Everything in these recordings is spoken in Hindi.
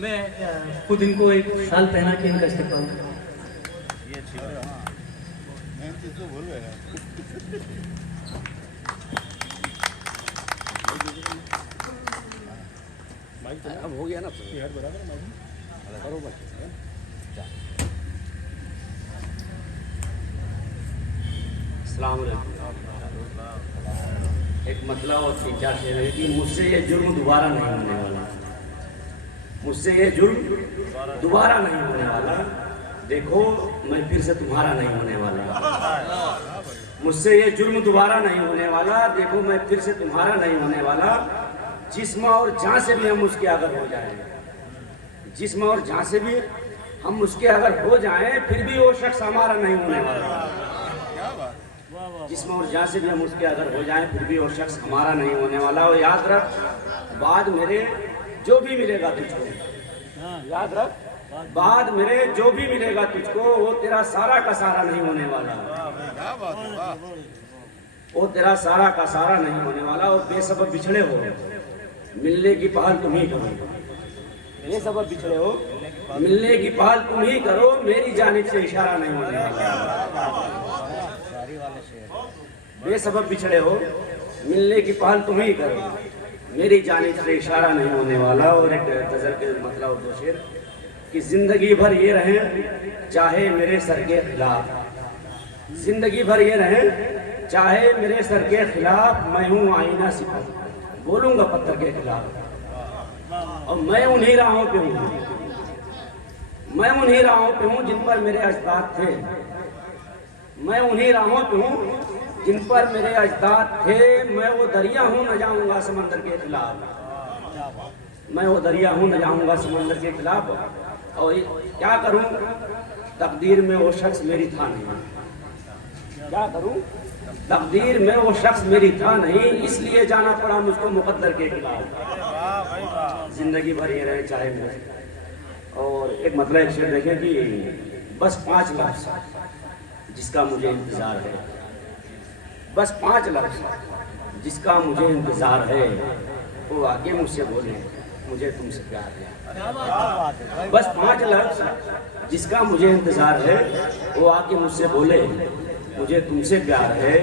मैं खुद इनको एक साल पहना के इनका इस्तेमाल ये ठीक है। हाँ मैं चीज़ तो भूल गया। अब हो गया ना यार बराबर बरोबर। अस्सलाम वालेकुम। एक मतलब और तीन चार शेर है कि मुझसे ये जुर्म दोबारा नहीं होने वाला, मुझसे ये जुर्म दोबारा नहीं होने वाला। देखो मैं फिर से तुम्हारा नहीं होने वाला, मुझसे ये जुर्म दोबारा नहीं होने वाला। देखो मैं फिर से तुम्हारा नहीं होने वाला। जिस्म और जान से भी हम उसके अगर हो जाएं, जिस्म और जान से भी हम उसके अगर हो जाएं, फिर भी वो शख्स हमारा नहीं होने वाला। जिस्म और जान से भी हम उसके अगर हो जाएं, फिर भी वो शख्स हमारा नहीं होने वाला। और याद रख, बाद मेरे जो भी मिलेगा तुझको, याद रख, बाद मेरे जो भी मिलेगा तुझको, वो तेरा सारा का सारा नहीं होने वाला, वो तेरा सारा का सारा नहीं होने वाला। और बेसबब बिछड़े हो, मिलने की पहल तुम ही करो। बेसबब बिछड़े हो, मिलने की पहल तुम ही करो, मेरी जानिब से इशारा नहीं होने वाला। बेसबब बिछड़े हो, मिलने की पहल तुम ही करो, मेरी जानिब से इशारा नहीं होने वाला। और एक गजल के मतलब दो शेर कि जिंदगी भर ये रहे चाहे मेरे सर के खिलाफ, जिंदगी भर ये रहे चाहे मेरे सर के खिलाफ, मैं हूँ आईना सिफत, बोलूंगा पत्थर के खिलाफ। और मैं उन्हीं राहों पे हूँ, मैं उन्हीं राहों पे हूँ जिन पर मेरे अजदाद थे, मैं उन्हीं राहों पे हूँ जिन पर मेरे अजदाद थे। मैं वो दरिया हूँ न जाऊंगा समंदर के खिलाफ, मैं वो दरिया हूँ न जाऊंगा समंदर के खिलाफ। और क्या करूँ, तकदीर में वो शख्स मेरी था नहीं, क्या करूँ, तकदीर में वो शख्स मेरी था नहीं, इसलिए जाना पड़ा मुझको मुकद्दर के खिलाफ। जिंदगी भर ये रहे चाहे मेरे। और एक मतलब एक शेर देखें कि बस 5 लफ्ज़ जिसका मुझे इंतज़ार है, बस 5 लफ्ज़ जिसका मुझे इंतज़ार है, वो आगे मुझसे बोले मुझे तुमसे प्यार है। बस 5 लफ्ज़ जिसका मुझे इंतज़ार है, वो आके मुझसे बोले मुझे तुमसे प्यार है।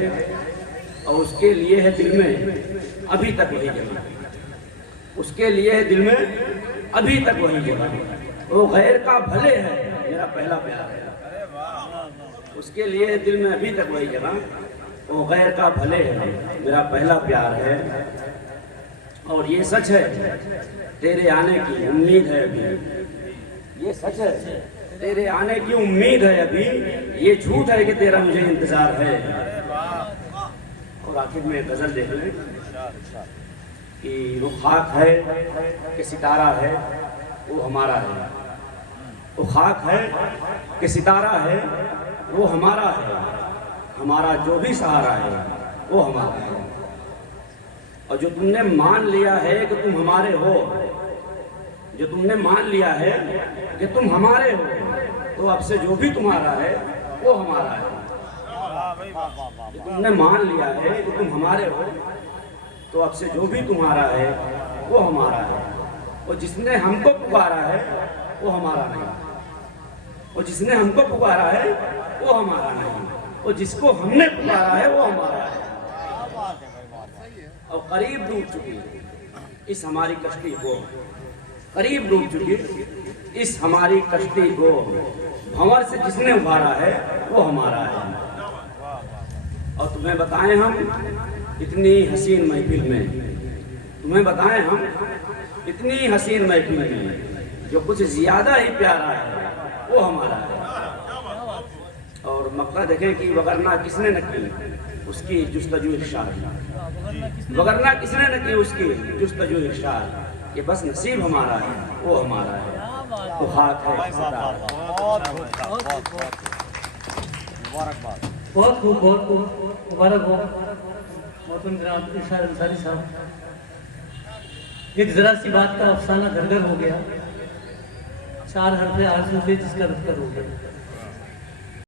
और उसके लिए है दिल में अभी तक वही जगह, उसके लिए है दिल में अभी तक वही जगह, वो गैर का भले है मेरा पहला प्यार है। उसके लिए दिल में अभी तक वही जगह, वो गैर का भले है मेरा पहला प्यार है। और ये सच है तेरे आने की उम्मीद है अभी, ये सच है तेरे आने की उम्मीद है अभी, ये झूठ है कि तेरा मुझे इंतजार है। और आखिर में गजल देख लें कि वो खाक है कि सितारा है वो हमारा है, वो खाक है कि सितारा है वो हमारा है, हमारा जो भी सहारा है वो हमारा है। और जो तुमने मान लिया है कि तुम हमारे हो, जो तुमने मान लिया है कि तुम हमारे हो, तो अब से जो भी तुम्हारा है वो हमारा है। जो तुमने मान लिया है कि तुम हमारे हो, तो अब से जो भी तुम्हारा है वो हमारा है। और जिसने हमको पुकारा है वो हमारा नहीं, और जिसने हमको पुकारा है वो हमारा नहीं, और जिसको हमने पुकारा है वो हमारा है। और करीब डूब चुकी इस हमारी कश्ती को, करीब डूब चुकी इस हमारी कश्ती को, भंवर से जिसने उभारा है वो हमारा है। और तुम्हें बताएं हम इतनी हसीन महफिल में, तुम्हें बताएं हम इतनी हसीन महफिल में, जो कुछ ज्यादा ही प्यारा है वो हमारा है। और मक्का देखें कि वगरना किसने न की उसकी जुस्तजू इरशाद, वगरना किसने न की उसकी जुस्तजू इरशाद, ये बस नसीब हमारा है वो हमारा है। तो हाथ है बहुत खूब, बहुत खूब, मुबारक हो मोहतरम जनाब इरशाद अंसारी साहब। एक जरा सी बात का अफसाना घर घर हो गया, 4 हरफे आरज़ू थे जिसका दफ्तर हो गया।